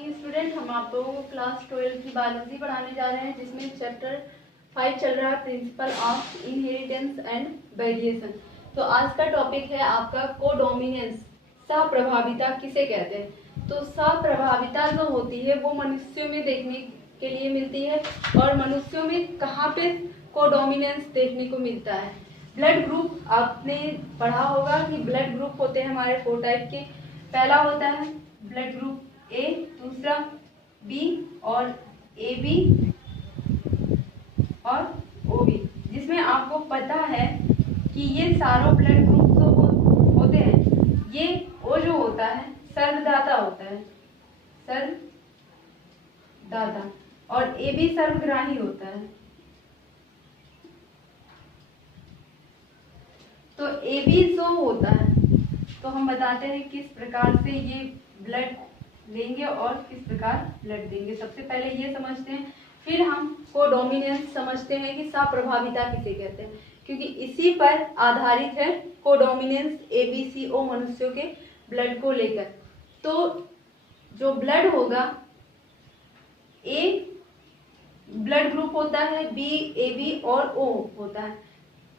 Morning student. हम आप लोगों को क्लास 12 की बायोलॉजी पढ़ाने जा रहे हैं, जिसमें चैप्टर 5 चल रहा है, principle of inheritance and variation. तो आज का टॉपिक है आपका कोडोमिनेंस, सहप्रभाविता किसे कहते हैं। तो सहप्रभाविता जो होती है वो मनुष्यों में देखने के लिए मिलती है, और मनुष्यों में कहाँ पे कोडोमिनेंस देखने को मिलता है। ब्लड ग्रुप आपने पढ़ा होगा कि ब्लड ग्रुप होते हैं हमारे 4 टाइप के। पहला होता है ब्लड ग्रुप ए, दूसरा बी और ए बी और ओ बी, जिसमें आपको पता है कि ये सारों ब्लड ग्रुप जो होते हैं, ये ओ जो होता है सर्वदाता होता है, सर्वदाता, और ए बी सर्वग्राही होता है। तो ए बी जो होता है, तो हम बताते हैं किस प्रकार से ये ब्लड लेंगे और किस प्रकार ब्लड देंगे। सबसे पहले ये समझते हैं, फिर हम कोडोमिनेंस समझते हैं कि सहप्रभाविता किसे कहते हैं, क्योंकि इसी पर आधारित है कोडोमिनेंस ABCO मनुष्यों के ब्लड को लेकर। तो जो ब्लड होगा, ए ब्लड ग्रुप होता है, बी AB और ओ होता है।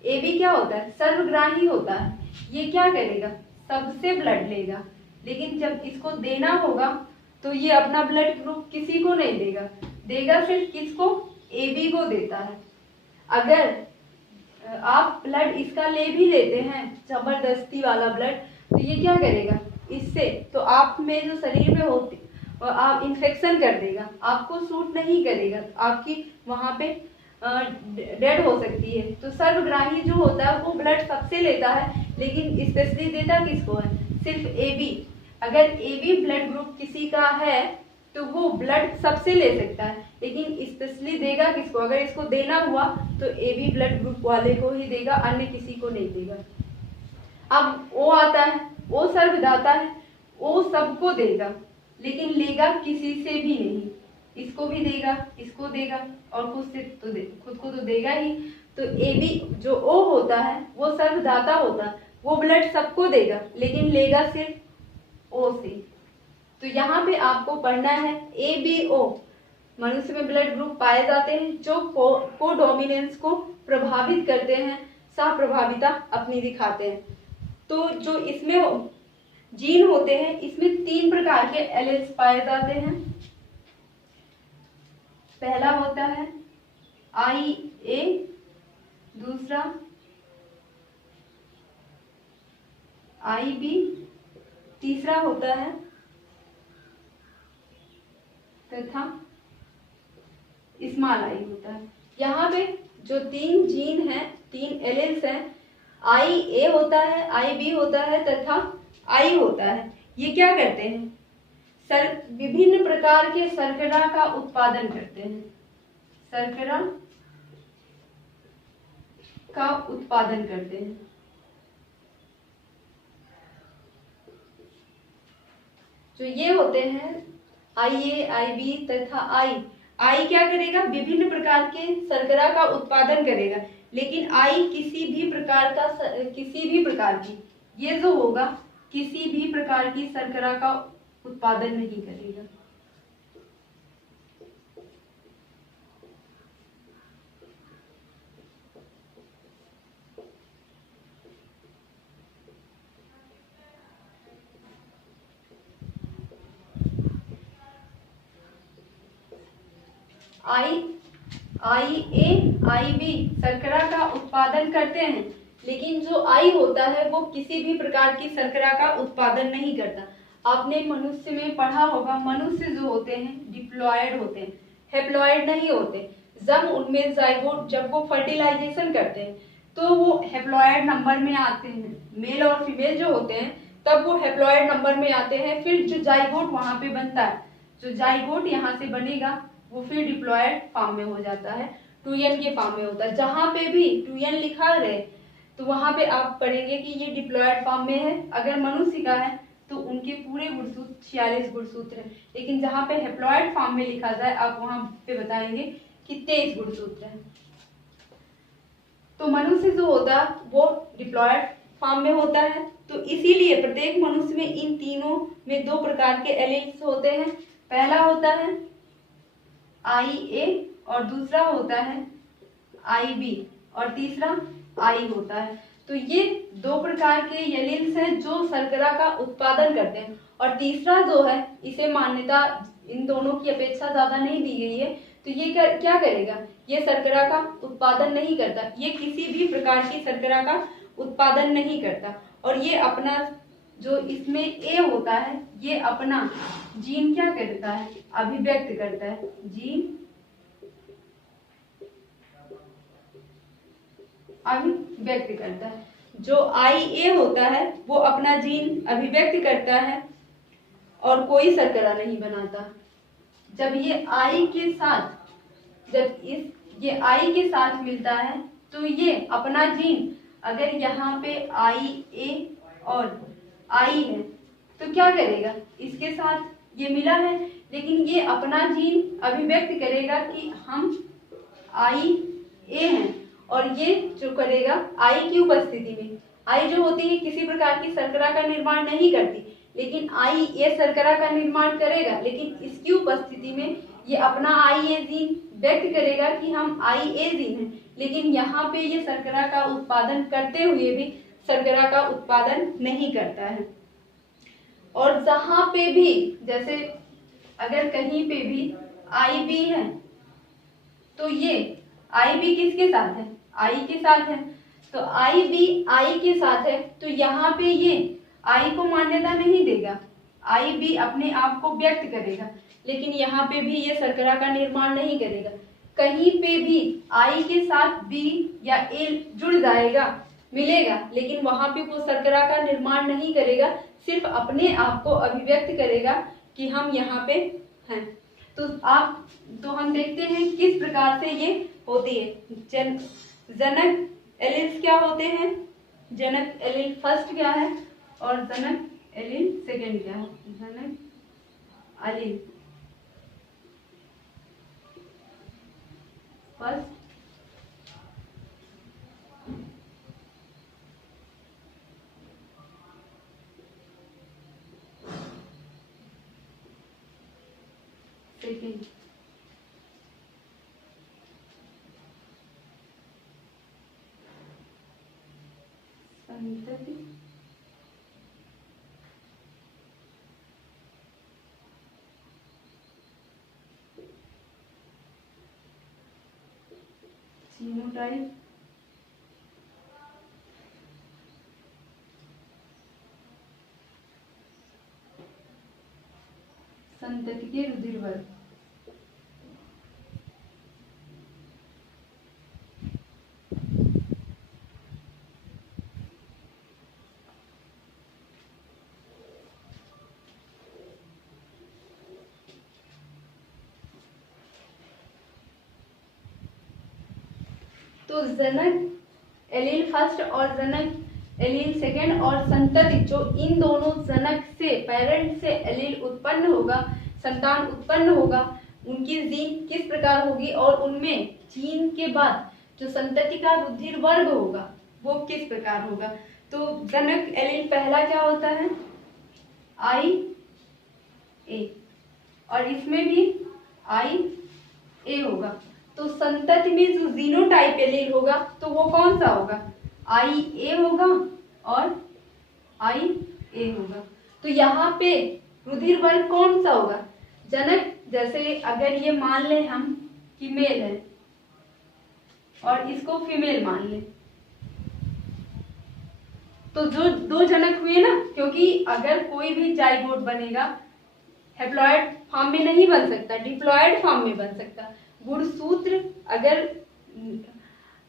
AB क्या होता है? सर्वग्राही होता है। ये क्या करेगा? सबसे ब्लड लेगा, लेकिन जब इसको देना होगा तो ये अपना ब्लड ग्रुप किसी को नहीं देगा, देगा सिर्फ किसको? AB को देता है। अगर आप ब्लड इसका ले भी लेते हैं, जबरदस्ती वाला ब्लड, तो ये क्या करेगा? इससे तो आप में जो शरीर में होती आप इन्फेक्शन कर देगा, आपको सूट नहीं करेगा, आपकी वहां पे डेड हो सकती है। तो सर्वग्राही जो होता है वो ब्लड सबसे लेता है, लेकिन स्पेशली देता किसको है? सिर्फ AB। अगर AB ब्लड ग्रुप किसी का है तो वो ब्लड सबसे ले सकता है, लेकिन स्पेशली देगा किसको? अगर इसको देना हुआ तो AB ब्लड ग्रुप वाले को ही देगा, अन्य किसी को नहीं देगा। अब O आता है, O सर्वदाता है, O सबको देगा, लेकिन लेगा किसी से भी नहीं। इसको भी देगा, इसको देगा, और खुद को तो देगा ही। तो AB जो O होता है वो सर्वदाता होता है, वो ब्लड सबको देगा, लेकिन लेगा सिर्फ O से। तो यहाँ पे आपको पढ़ना है ABO मनुष्य में ब्लड ग्रुप पाए जाते हैं जो कोडोमिनेंस को प्रभावित करते हैं, सहप्रभाविता अपनी दिखाते हैं। तो जो इसमें जीन होते हैं, इसमें 3 प्रकार के एलील्स पाए जाते हैं। पहला होता है IA, दूसरा IB, तीसरा होता है तथा स्मॉल आई होता है। यहाँ पे जो 3 जीन हैं, 3 एलील्स हैं, IA होता है, IB होता है तथा I होता है। ये क्या करते हैं? विभिन्न प्रकार के शर्करा का उत्पादन करते हैं, शर्करा का उत्पादन करते हैं। जो ये होते हैं IA, IB तथा I क्या करेगा? विभिन्न प्रकार के शर्करा का उत्पादन करेगा, लेकिन I किसी भी प्रकार की ये जो होगा किसी भी प्रकार की शर्करा का उत्पादन नहीं करेगा। IA, IB शर्करा का उत्पादन करते हैं, लेकिन जो I होता है वो किसी भी प्रकार की शर्करा का उत्पादन नहीं करता। आपने मनुष्य में पढ़ा होगा, मनुष्य जो होते हैं डिप्लॉयड होते हैं, हेप्लॉयड नहीं होते। जब उनमें जाइगोट, जब वो फर्टिलाइजेशन करते हैं तो वो हेप्लॉयड नंबर में आते हैं। मेल और फीमेल जो होते हैं तब वो हेप्लॉयड नंबर में आते हैं। फिर जो जाइगोट वहां पे बनता है, जो जाइगोट यहाँ से बनेगा वो फिर डिप्लॉयड फॉर्म में हो जाता है, 2n के फॉर्म में होता है। जहां पे भी 2n लिखा रहे तो वहां पे आप पढ़ेंगे कि ये डिप्लॉयड फॉर्म में है। अगर मनुष्य का है तो उनके पूरे गुणसूत्र 46 गुणसूत्र है, लेकिन जहां पे हेप्लॉयड फॉर्म में लिखा जाए आप वहां पे बताएंगे कि 23 गुणसूत्र है। तो मनुष्य जो होता है वो डिप्लॉयड फॉर्म में होता है। तो इसीलिए प्रत्येक मनुष्य में इन तीनों में 2 प्रकार के एलील्स होते हैं पहला होता है IA और दूसरा होता है IB और तीसरा I होता है। तो ये दो प्रकार के एलील्स हैं जो शर्करा का उत्पादन करते हैं, और तीसरा जो है इसे मान्यता इन दोनों की अपेक्षा ज्यादा नहीं दी गई है, तो ये क्या करेगा, ये शर्करा का उत्पादन नहीं करता, ये किसी भी प्रकार की शर्करा का उत्पादन नहीं करता, और ये अपना जो इसमें ए होता है ये अपना जीन क्या करता है, अभिव्यक्त करता है, जीन अभिव्यक्त करता है। जो IA होता है वो अपना जीन अभिव्यक्त करता है और कोई शर्करा नहीं बनाता। जब ये I के साथ, जब ये I के साथ मिलता है तो ये अपना जीन, अगर यहाँ पे IA और I है तो क्या करेगा, इसके साथ ये मिला है लेकिन ये अपना जीन अभिव्यक्त करेगा कि हम IA हैं, और ये जो करेगा I की उपस्थिति में, I जो होती है किसी प्रकार की शर्करा का निर्माण नहीं करती, लेकिन I ये शर्करा का निर्माण करेगा, लेकिन इसकी उपस्थिति में ये अपना IA जीन व्यक्त करेगा कि हम IA जीन हैं, लेकिन यहाँ पे ये शर्करा का उत्पादन करते हुए भी शर्करा का उत्पादन नहीं करता है। और जहाँ पे भी, जैसे अगर कहीं पे भी IB है तो ये IB किसके साथ है, I के साथ है, तो IB I के साथ है, तो यहाँ पे ये I को मान्यता नहीं देगा, IB अपने आप को व्यक्त करेगा, लेकिन यहाँ पे भी ये शर्करा का निर्माण नहीं करेगा। कहीं पे भी I के साथ B या A जुड़ जाएगा, मिलेगा, लेकिन वहां पे वो शर्करा का निर्माण नहीं करेगा, सिर्फ अपने आप को अभिव्यक्त करेगा कि हम यहाँ पे हैं। तो हम देखते हैं किस प्रकार से ये होती है। जनक एलील्स क्या होते हैं, जनक एलील फर्स्ट क्या है और जनक एलील सेकेंड क्या है। जनक एलील फर्स्ट, सेकेंड। संतति जीनोटाइप संतति के रुधिर वर्ग। तो जनक एलील फर्स्ट और जनक एलील सेकेंड और संतति, जो इन दोनों जनक से, पेरेंट से एलील उत्पन्न होगा, संतान उत्पन्न होगा, उनकी जीन किस प्रकार होगी और उनमें जीन के बाद जो संतति का रुधिर वर्ग होगा वो किस प्रकार होगा। तो जनक एलील पहला क्या होता है, IA, और इसमें भी IA होगा। तो संतति में जो जीनोटाइप एलील होगा तो वो कौन सा होगा, IA होगा और IA होगा। तो यहाँ पे रुधिर वर्ग कौन सा होगा, जनक, जैसे अगर ये मान ले हम कि मेल है और इसको फीमेल मान ले, तो जो दो जनक हुए ना, क्योंकि अगर कोई भी जाइगोट बनेगा हैप्लॉइड फॉर्म में नहीं बन सकता, डिप्लॉइड फॉर्म में बन सकता। गुणसूत्र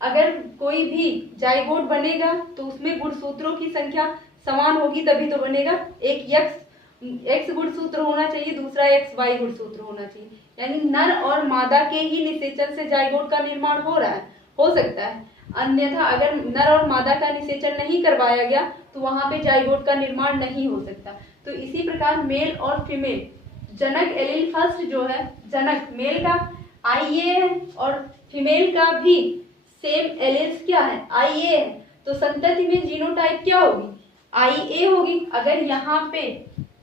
अगर कोई भी जाइगोट बनेगा तो उसमें गुणसूत्रों की संख्या समान होगी तभी तो बनेगा। एक एक्स गुणसूत्र होना चाहिए, दूसरा XY गुणसूत्र होना चाहिए, यानी नर और मादा के ही निषेचन से जाइगोट का निर्माण हो सकता है। अन्यथा अगर नर और मादा का निषेचन नहीं करवाया गया तो वहां पे जाइगोट का निर्माण नहीं हो सकता। तो इसी प्रकार मेल और फीमेल, जनक एलील फर्स्ट जो है, जनक मेल का IA है और फीमेल का भी सेम एलील्स क्या है, IA है। तो संतति में जीनोटाइप क्या होगी, IA होगी। अगर यहाँ पे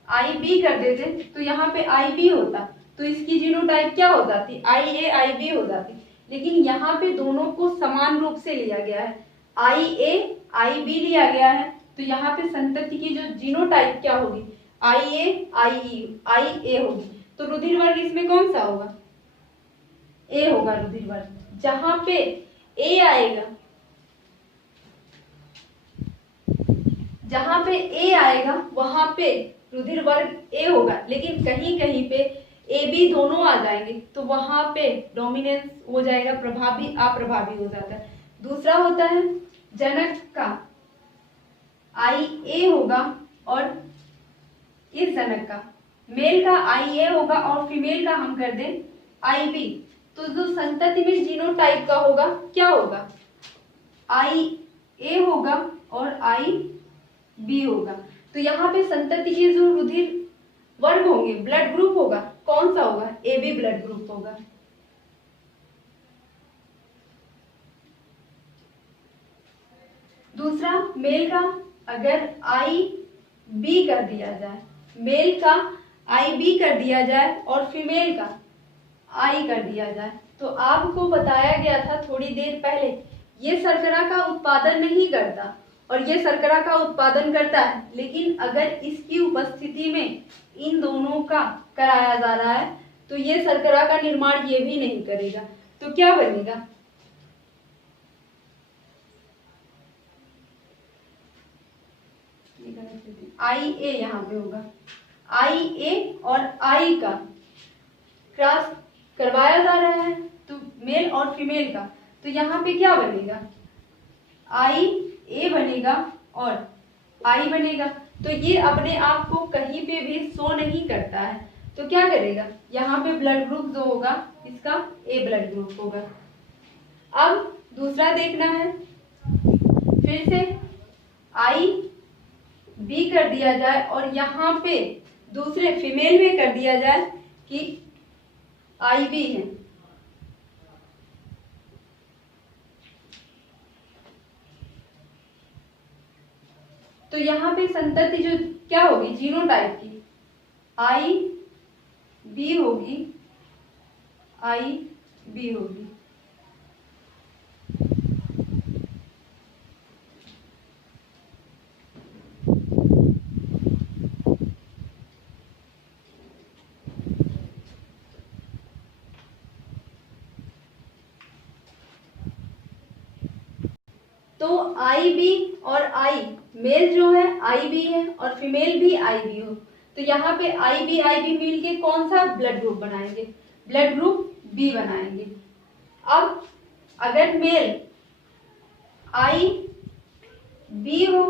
IB कर देते तो यहाँ पे IB होता, तो इसकी जीनोटाइप क्या हो जाती, IA IB हो जाती। लेकिन यहाँ पे दोनों को समान रूप से लिया गया है, IA IB लिया गया है, तो यहाँ पे संतति की जो जीनोटाइप क्या होगी, IA होगी। तो रुधिर वर्ग इसमें कौन सा होगा, A होगा रुधिर वर्ग। जहां पे A आएगा, जहां पे A आएगा वहां पे रुधिर वर्ग A होगा, लेकिन कहीं कहीं पे AB दोनों आ जाएंगे तो वहां पे डोमिनेंस हो जाएगा, प्रभावी अप्रभावी हो जाता है। दूसरा होता है जनक का IA होगा और इस जनक का मेल का IA होगा और फीमेल का हम कर दें IB, तो जो संतति में जीनोटाइप का होगा क्या होगा, IA होगा और IB होगा। तो यहाँ पे संतति के जो रुधिर वर्ग होंगे, ब्लड ग्रुप होगा, कौन सा होगा, AB ब्लड ग्रुप होगा। दूसरा मेल का अगर IB कर दिया जाए, मेल का IB कर दिया जाए और फीमेल का I कर दिया जाए, तो आपको बताया गया था थोड़ी देर पहले, ये शर्करा का उत्पादन नहीं करता और ये शर्करा का उत्पादन करता है, लेकिन अगर इसकी उपस्थिति में इन दोनों का कराया जा रहा है तो ये शर्करा का निर्माण ये भी नहीं करेगा, तो क्या बनेगा, IA यहाँ पे होगा, IA और I का क्रॉस करवाया जा रहा है तो मेल और फीमेल का, तो यहाँ पे क्या बनेगा, IA बनेगा और I बनेगा। तो ये अपने आप को कहीं पे भी शो नहीं करता है, तो क्या करेगा, यहाँ पे ब्लड ग्रुप जो होगा इसका A ब्लड ग्रुप होगा। अब दूसरा देखना है, फिर से IB कर दिया जाए और यहाँ पे दूसरे फीमेल में कर दिया जाए कि IB है, तो यहाँ पे संतति जो क्या होगी जीनोटाइप की IB होगी, IB होगी। तो IB और I मेल जो है IB है और फीमेल भी IB हो, तो यहाँ पे IB मिल के कौन सा ब्लड ग्रुप बनाएंगे, ब्लड ग्रुप B बनाएंगे। अब अगर मेल IB हो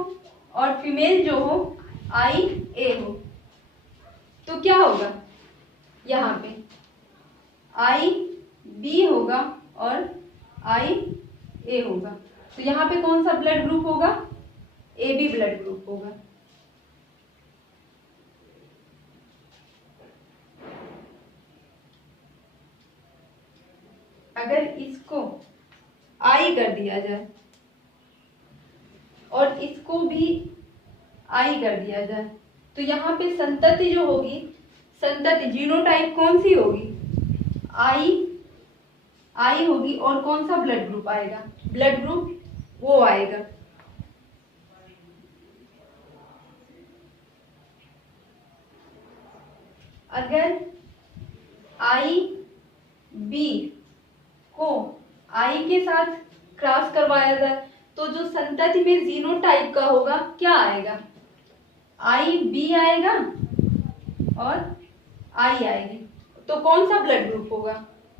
और फीमेल जो हो IA हो, तो क्या होगा, यहाँ पे IB होगा और IA होगा, तो यहाँ पे कौन सा ब्लड ग्रुप होगा, AB ब्लड ग्रुप होगा। अगर इसको I कर दिया जाए और इसको भी I कर दिया जाए, तो यहाँ पे संतति जो होगी, संतति जीनोटाइप कौन सी होगी, I होगी और कौन सा ब्लड ग्रुप आएगा, ब्लड ग्रुप वो आएगा। अगर IB को I के साथ क्रॉस करवाया जाए तो जो संतति में जीनोटाइप का होगा क्या आएगा, IB आएगा और I आएगी, तो कौन सा ब्लड ग्रुप होगा,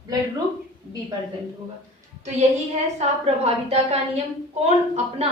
ब्लड ग्रुप B प्रेजेंट होगा। तो यही है साप्रभाविता का नियम, कौन अपना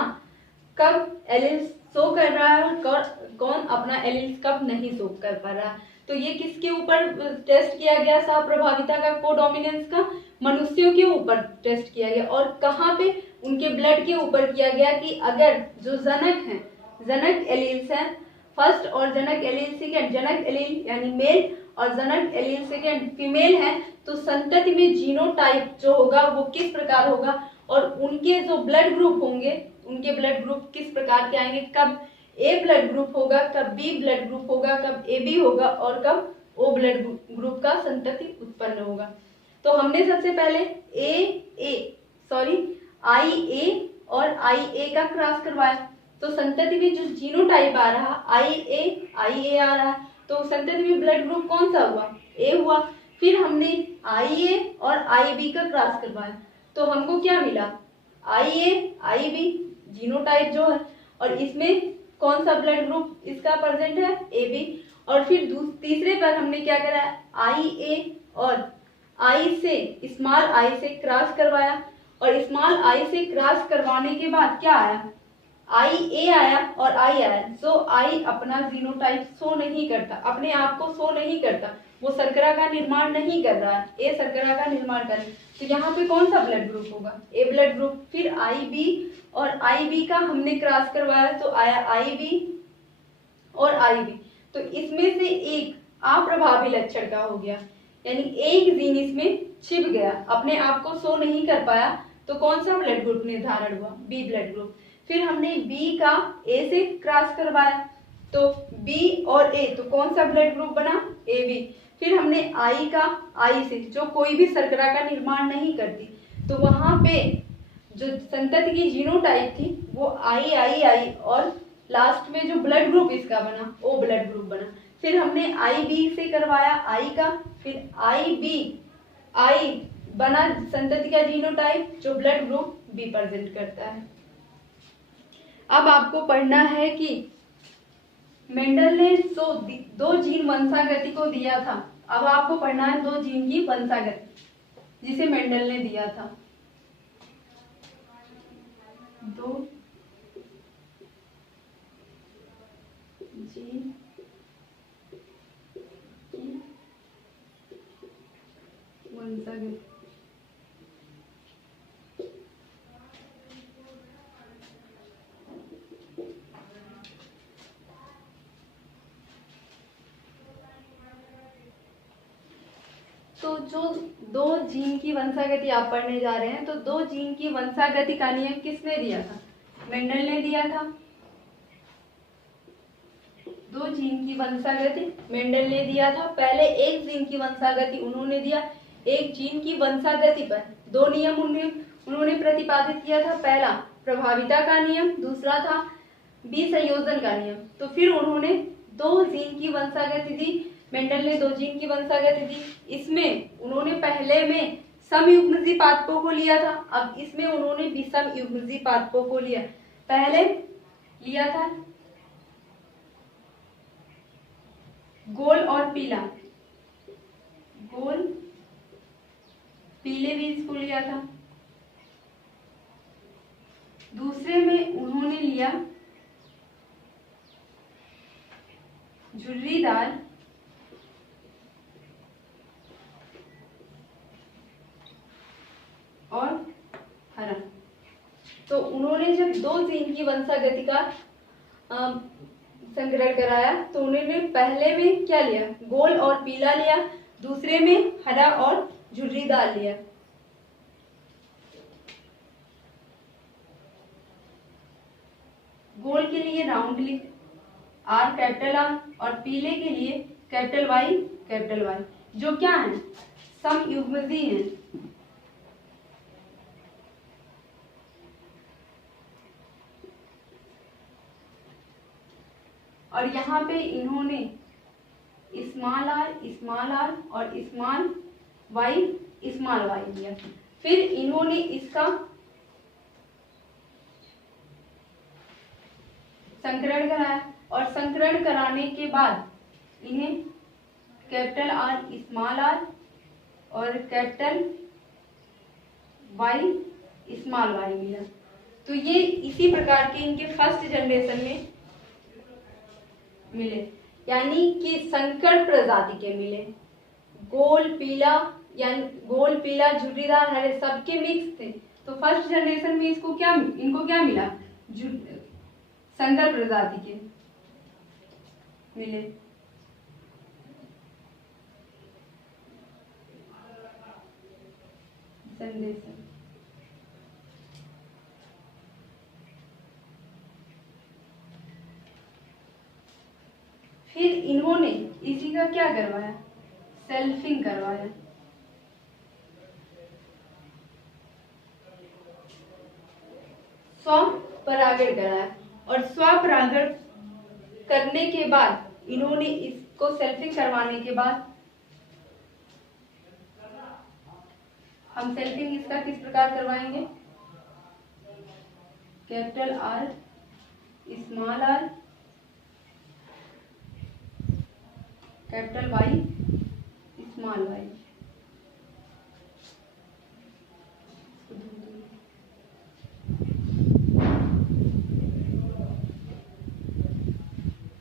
कब एलिल्स शो कर रहा है और कौन अपना एलिल्स कब नहीं शो कर पा रहा। तो ये किसके ऊपर टेस्ट किया गया, साप्रभाविता का कोडोमिनेंस का मनुष्यों के ऊपर टेस्ट किया गया और कहाँ पे, उनके ब्लड के ऊपर किया गया कि अगर जो जनक हैं, जनक एलिल्स हैं फर्स्ट और जनक एलील सेकेंड, जनक एलील यानी मेल और जनक एलील सेकेंड फीमेल है, तो संतति में जीनोटाइप जो होगा वो किस प्रकार होगा और उनके जो ब्लड ग्रुप होंगे उनके ब्लड ग्रुप किस प्रकार के आएंगे, कब ए ब्लड ग्रुप होगा, कब बी ब्लड ग्रुप होगा, कब ए बी होगा और कब ओ ब्लड ग्रुप का संतति उत्पन्न होगा। तो हमने सबसे पहले आई ए और आई ए का क्रॉस करवाया, तो संतति में जो जीनोटाइप आ रहा आई ए आ रहा, तो संतति में ब्लड ग्रुप कौन सा हुआ, ए हुआ। फिर हमने आई ए और आई बी का क्रॉस करवाया, तो हमको क्या मिला, आई ए आई बी जीनोटाइप जो है, और इसमें कौन सा ब्लड ग्रुप इसका प्रेजेंट है, ए बी। और फिर तीसरे पर हमने क्या करा, आई ए और आई से स्मॉल आई से क्रॉस करवाया, और स्मॉल आई से क्रॉस करवाने के बाद क्या आया, आई ए आया और आई आया। सो आई अपना जीनोटाइप शो नहीं करता, अपने आप को शो नहीं करता, वो शर्करा का निर्माण नहीं कर रहा है, ए शर्करा का निर्माण कर रहा है। तो यहाँ पे कौन सा ब्लड ग्रुप होगा, ए ब्लड ग्रुप। फिर आई बी और आई बी का हमने क्रॉस करवाया, तो आया आई बी और आई बी। तो इसमें से एक अप्रभावी लक्षण का हो गया, यानी एक जीन इसमें छिप गया, अपने आप को शो नहीं कर पाया, तो कौन सा ब्लड ग्रुप निर्धारण हुआ, बी ब्लड ग्रुप। फिर हमने बी का ए से क्रॉस करवाया, तो बी और ए, तो कौन सा ब्लड ग्रुप बना, ए बी। फिर हमने आई का आई से, जो कोई भी शर्करा का निर्माण नहीं करती, तो वहां पे जो संतति की जीनोटाइप थी वो आई आई आई, और लास्ट में जो ब्लड ग्रुप इसका बना ओ ब्लड ग्रुप बना। फिर हमने आई बी से करवाया आई का, फिर आई बी आई बना संतति का जीनोटाइप जो ब्लड ग्रुप बी प्रेजेंट करता है। अब आपको पढ़ना है कि मेंडल ने दो जीन वंशागति को दिया था। अब आपको पढ़ना है दो जीन की वंशागति जिसे मेंडल ने दिया था। दो जीन की वंशागति। तो जो दो जीन की वंशागति आप पढ़ने जा रहे हैं, तो दो जीन की वंशागति का नियम किसने दिया था, मेंडल ने दिया था। दो जीन की वंशागति मेंडल ने दिया था। पहले एक जीन की वंशागति उन्होंने दिया, एक जीन की वंशागति पर दो नियम उन्होंने प्रतिपादित किया था। पहला प्रभाविता का नियम, दूसरा था विसंयोजन का नियम। तो फिर उन्होंने दो जीन की वंशागति दी, मेंडल ने दो जीन की वंशागति दी। इसमें उन्होंने पहले में समयुग्मजी पादपों को लिया था, अब इसमें उन्होंने विषम युग्मजी पादपों को लिया। पहले लिया था गोल और पीला, गोल पीले बीज को लिया था। दूसरे में उन्होंने लिया झुर्रीदार और हरा। तो उन्होंने जब दो जीन की वंशागति का संग्रहण कराया, तो उन्होंने पहले में क्या लिया, गोल और पीला लिया, दूसरे में हरा और झुर्रीदार लिया। गोल के लिए राउंड लिख आर कैपिटल आर, और पीले के लिए कैपिटल वाई, जो क्या है, समयुग्मजी है। और यहाँ पे इन्होंने स्मॉल आर और स्मॉल वाई लिया। फिर इन्होंने इसका संकरण कराया, और संकरण कराने के बाद इन्हें कैपिटल आर स्मॉल आर और कैपिटल वाई स्मॉल वाई मिला। तो ये इसी प्रकार के इनके फर्स्ट जनरेशन में मिले, यानी कि संकर प्रजाति के मिले। गोल पीला झुर्रीदार हरे सबके मिक्स थे। तो फर्स्ट जनरेशन में इनको क्या मिला, संकर प्रजाति के मिले। जनरेशन का क्या करवाया, सेल्फिंग करवाया। स्वपरागण कराया और स्वपरागण करने के बाद इन्होंने इसको सेल्फिंग करवाने के बाद हम सेल्फिंग इसका किस प्रकार करवाएंगे, capital R small R capital Y small Y.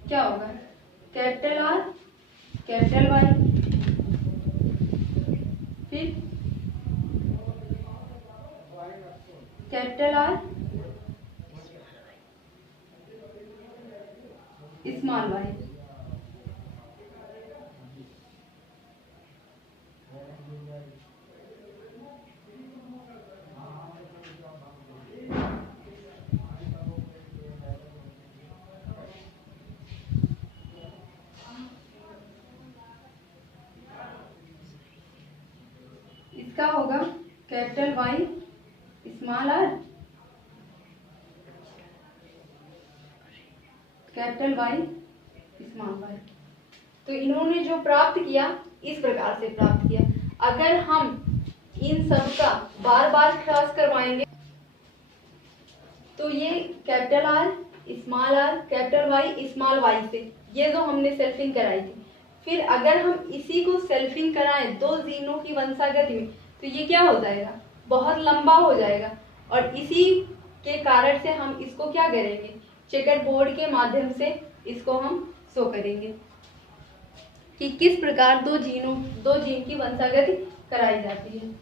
क्या होगा, कैपिटल आर कैपिटल वाई, फिर कैपिटल आर स्मॉल वाई। इसका होगा capital Y small R capital Y small Y. तो इन्होंने जो प्राप्त किया इस प्रकार से प्राप्त किया। अगर हम इन सब का बार बार क्रॉस करवाएंगे तो ये capital R small R capital Y small Y से, ये जो हमने सेल्फिंग कराई थी, फिर अगर हम इसी को सेल्फिंग कराएं दो जीनों की वंशागत में तो ये क्या हो जाएगा, बहुत लंबा हो जाएगा। और इसी के कारण से हम इसको क्या करेंगे, चेकर बोर्ड के माध्यम से इसको हम शो करेंगे कि किस प्रकार दो जीन की वंशागति कराई जाती है।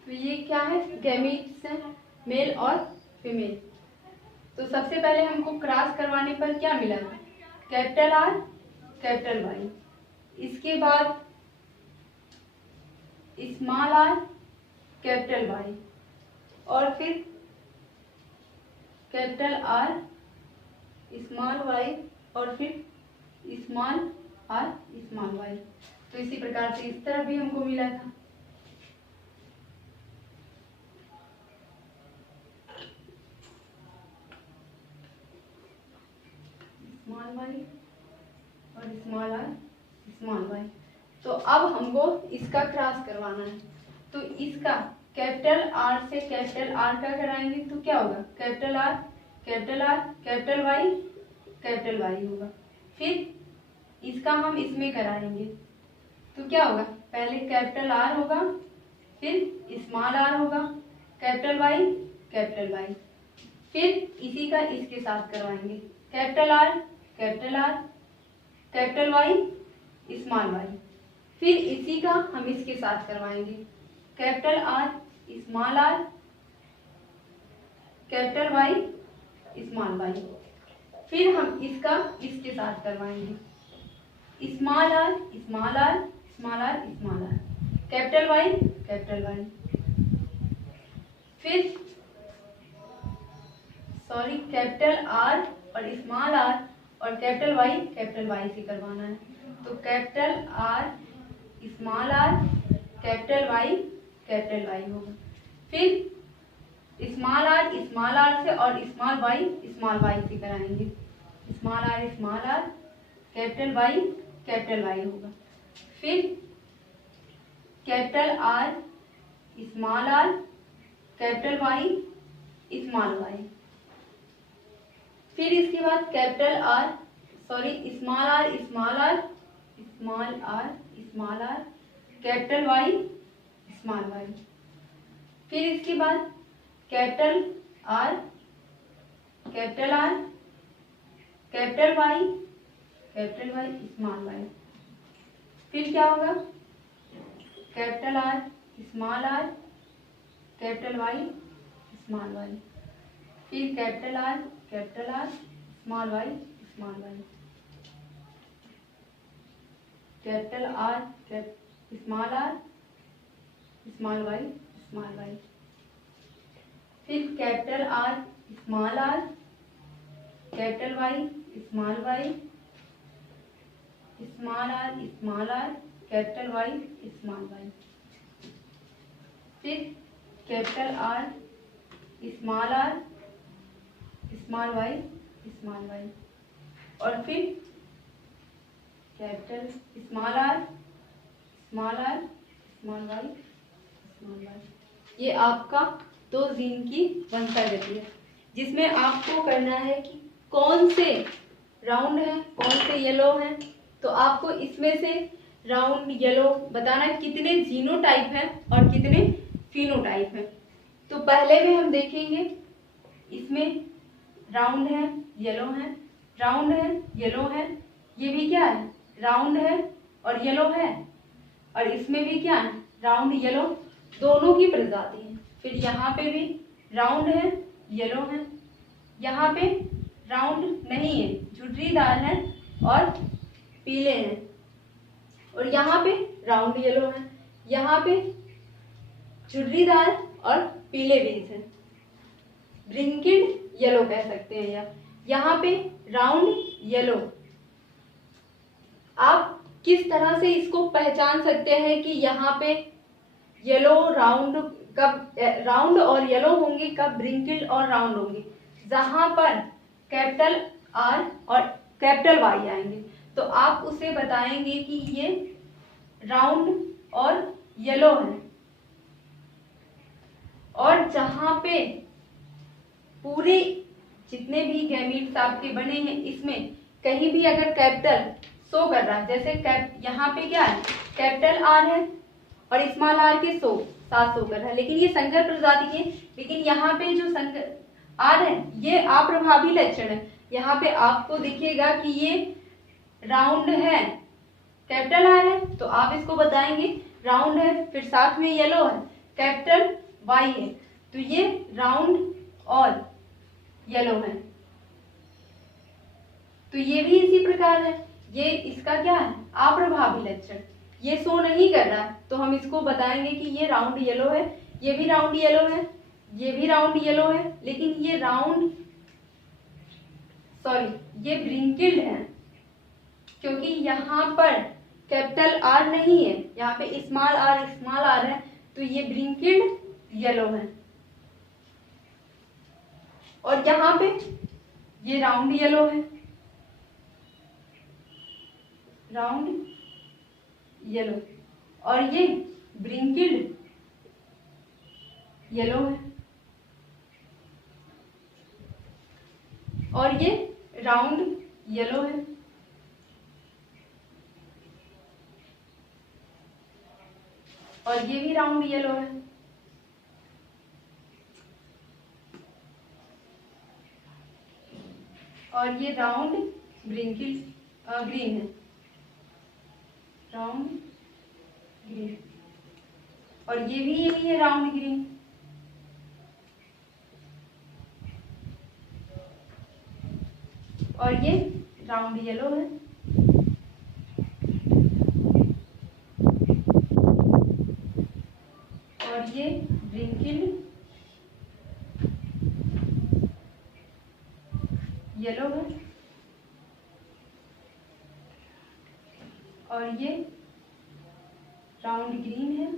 तो ये क्या है, गैमीट्स हैं, मेल और फीमेल। तो सबसे पहले हमको क्रॉस करवाने पर क्या मिला, कैपिटल आर कैपिटल वाई, इसके बाद स्मॉल आर कैपिटल वाई और फिर कैपिटल आर स्मॉल वाई और फिर स्मॉल आर स्मॉल वाई। तो इसी प्रकार से इस तरह भी हमको मिला था। स्मॉल वाई और स्मॉल आर स्मॉल वाई। तो अब हमको इसका क्रॉस करवाना है, तो इसका कैपिटल आर से कैपिटल आर का कराएंगे तो क्या होगा, कैपिटल आर कैपिटल वाई होगा। फिर इसका हम इसमें कराएंगे तो क्या होगा, पहले कैपिटल आर होगा फिर स्मॉल आर होगा कैपिटल वाई, फिर इसी का इसके साथ करवाएंगे, capital R capital Y small Y, फिर इसी का हम इसके साथ करवाएंगे, capital R small R capital Y small Y, फिर हम इसका इसके साथ करवाएंगे, small R small R small R small R capital Y, फिर सॉरी कैपिटल आर और स्मॉल आर और कैपिटल वाई से करवाना है। तो capital R small R capital Y होगा, फिर स्मॉल आर से और स्मॉल वाई से कराएंगे, स्मॉल आर कैपिटल वाई होगा, फिर capital R small R capital Y small Y. फिर इसके बाद capital R, sorry small R small R small R small R, capital Y small Y. फिर इसके बाद capital R capital R capital Y small Y. फिर क्या होगा, capital R capital Y small Y. फिर capital R small Y small Y, capital R small Y small Y. फिर capital R capital Y small Y small R capital Y small Y. फिर capital R small Y small Y, और फिर capital small R small Y small Y. ये आपका 2 gene की वंशागति है, जिसमें आपको करना है कि कौन से राउंड है कौन से येलो है। तो आपको इसमें से राउंड येलो बताना है कितने जीनोटाइप है और कितने फिनोटाइप है। तो पहले में हम देखेंगे, इसमें राउंड है येलो है, राउंड है येलो है, ये भी क्या है राउंड है और येलो है, और इसमें भी क्या है राउंड येलो, दोनों की प्रजाति है। फिर यहाँ पे भी राउंड है येलो है, यहाँ पे राउंड नहीं है झुर्रीदार है और पीले हैं, और यहाँ पे राउंड येलो है, यहाँ पे झुर्रीदार और पीले बीज हैं, ब्रिंकिड येलो कह सकते हैं, या यहाँ पे राउंड येलो। आप किस तरह से इसको पहचान सकते हैं कि यहाँ पे येलो राउंड कब राउंड और येलो होंगे, कब ब्रिंकिल्ड और राउंड होंगे, जहां पर कैपिटल आर और कैपिटल वाई आएंगे, तो आप उसे बताएंगे कि ये राउंड और येलो है। और जहां पे पूरे जितने भी गैमीट्स आपके बने हैं, इसमें कहीं भी अगर कैपिटल शो कर रहा है, जैसे यहाँ पे क्या है कैपिटल आर है और स्मॉल आर के साथ शो कर रहा है, लेकिन ये संकर प्रजाति के, लेकिन यहाँ पे जो संकर आर है ये अप्रभावी लक्षण है। यहाँ पे आपको दिखेगा कि ये राउंड है, कैपिटल आर है तो आप इसको बताएंगे राउंड है, फिर साथ में येलो है कैपिटल वाई है, तो ये राउंड और येलो है। तो ये भी इसी प्रकार है, ये इसका क्या है अप्रभावी लक्षण, ये शो नहीं कर रहा, तो हम इसको बताएंगे कि ये राउंड येलो है, ये भी राउंड येलो है, ये भी राउंड येलो है, लेकिन ये ये ब्रिंकिल्ड है, क्योंकि यहाँ पर कैपिटल आर नहीं है, यहाँ पे स्मॉल आर है, तो ये ब्रिंकिल्ड येलो है। और यहाँ पे ये राउंड येलो है, राउंड येलो, और ये ब्रिंकिल्ड येलो है, और ये राउंड येलो है, और ये भी राउंड येलो है, और ये राउंड ब्रिंकिल्ड ग्रीन है, राउंड ग्रीन, और ये भी यही है राउंड ग्रीन, और ये राउंड येलो है, और ये ब्रिंकिल्ड येलो है, और ये राउंड ग्रीन है,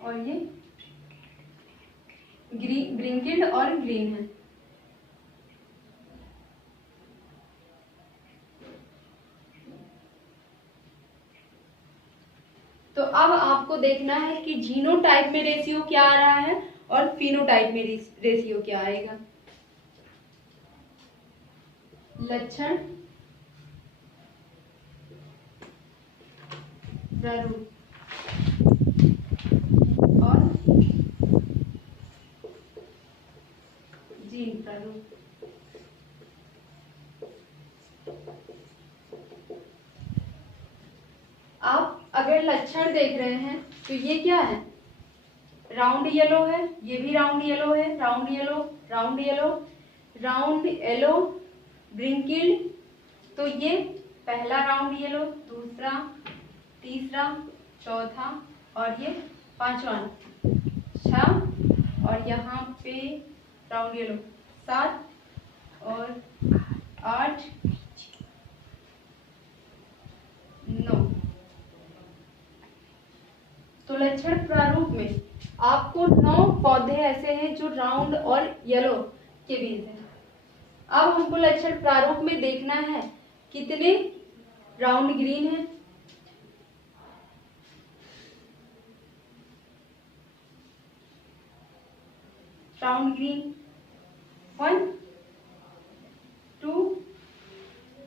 और ये ब्रिंकिल्ड और ग्रीन है। देखना है कि जीनोटाइप में रेशियो क्या आ रहा है और फिनोटाइप में रेशियो क्या आएगा। लक्षण प्रारूप और जीन प्रारूप। आप अगर लक्षण देख रहे हैं तो ये क्या है, राउंड येलो है, ये भी राउंड येलो है, round yellow, round yellow, round yellow, wrinkled. तो ये पहला राउंड येलो, दूसरा, तीसरा, चौथा और ये पांचवा, 6 और यहाँ पे राउंड येलो 7 और 8, 9। तो लक्षण प्रारूप में आपको 9 पौधे ऐसे हैं जो राउंड और येलो के बीज हैं। अब हमको लक्षण प्रारूप में देखना है कितने राउंड ग्रीन है, राउंड ग्रीन 1, 2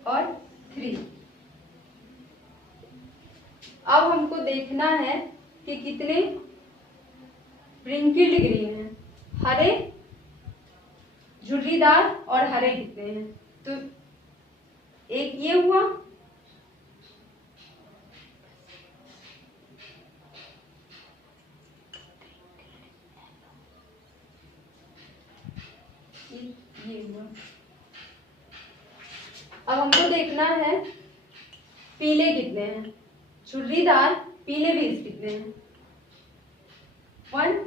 और 3। अब हमको देखना है कि कितने ब्रिंकिल्ड ग्रीन है, हरे, झुर्रीदार और हरे कितने हैं। तो एक ये हुआ, ये हुआ। अब हमको देखना है पीले कितने हैं, झुर्रीदार पीले बीज कितने हैं, 1,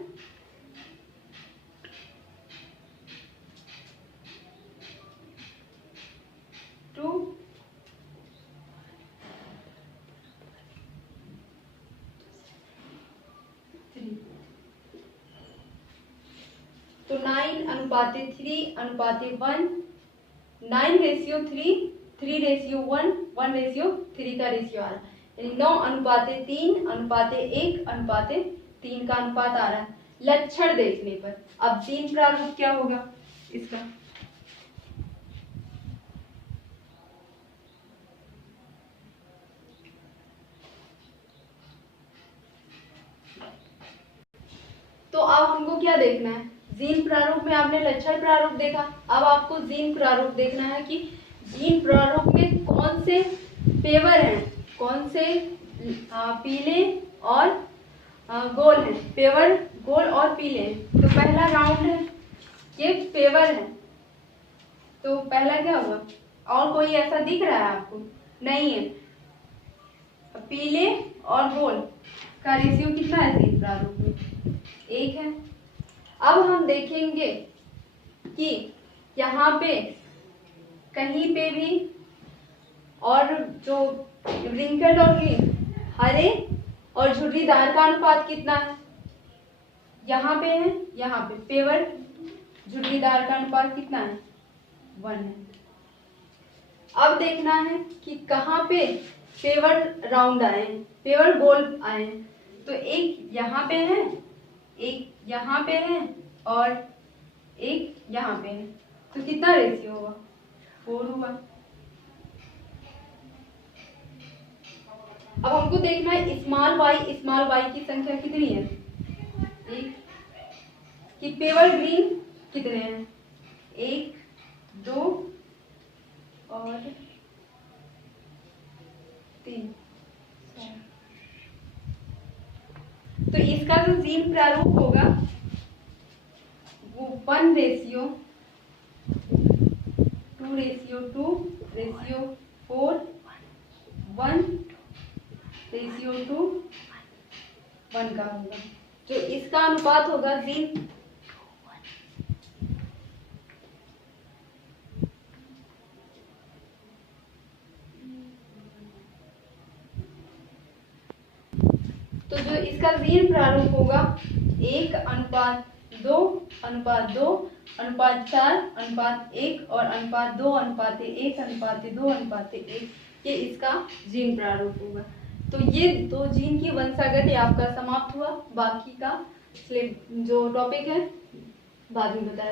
2, 3। तो 9:3:1, 9:3, 3:1, 1:3 का रेशियो आ रहा है, यानी 9:3:1:3 का अनुपात आ रहा है लक्षण देखने पर। अब जीन प्रारूप क्या होगा इसका, तो अब हमको क्या देखना है, जीन प्रारूप में आपने लक्षण प्रारूप देखा, अब आपको जीन प्रारूप देखना है कि जीन प्रारूप में कौन से पेवर हैं, कौन से पीले और गोल हैं, पेवर गोल और पीले हैं। तो पहला राउंड है, ये पेवर है, तो पहला क्या हुआ, और कोई ऐसा दिख रहा है आपको, नहीं है। पीले और गोल का रेशियो कितना है जीन प्रारूप में, 1 है। अब हम देखेंगे कि यहाँ पे कहीं पे भी और जो रिंकल्ड और ग्रीन, हरे और झुर्रीदार का अनुपात कितना है, यहाँ पे है, यहाँ पे पेवर झुर्रीदार का अनुपात कितना है, 1 है। अब देखना है कि कहाँ पे पेवर राउंड आए हैं, पेवर गोल आए हैं। तो एक यहाँ पे है, एक यहाँ पे है और एक यहाँ पे है, तो कितना रेशियो हुआ, 4 हुआ। अब हमको देखना है स्मॉल y की संख्या कितनी है, 1, कि पेवर ग्रीन कितने हैं, 1, 2 और 3। तो इसका जो जीन प्रारूप होगा वो 1:2:2:4 1:1 का होगा, जो इसका अनुपात होगा जीन तो जो इसका जीन प्रारूप होगा 1:2:2:4:1 और 1:2:1:2:1 ये इसका जीन प्रारूप होगा। तो तो ये दो जीन की वंशागत आपका समाप्त हुआ। बाकी का जो टॉपिक है बाद में बताया।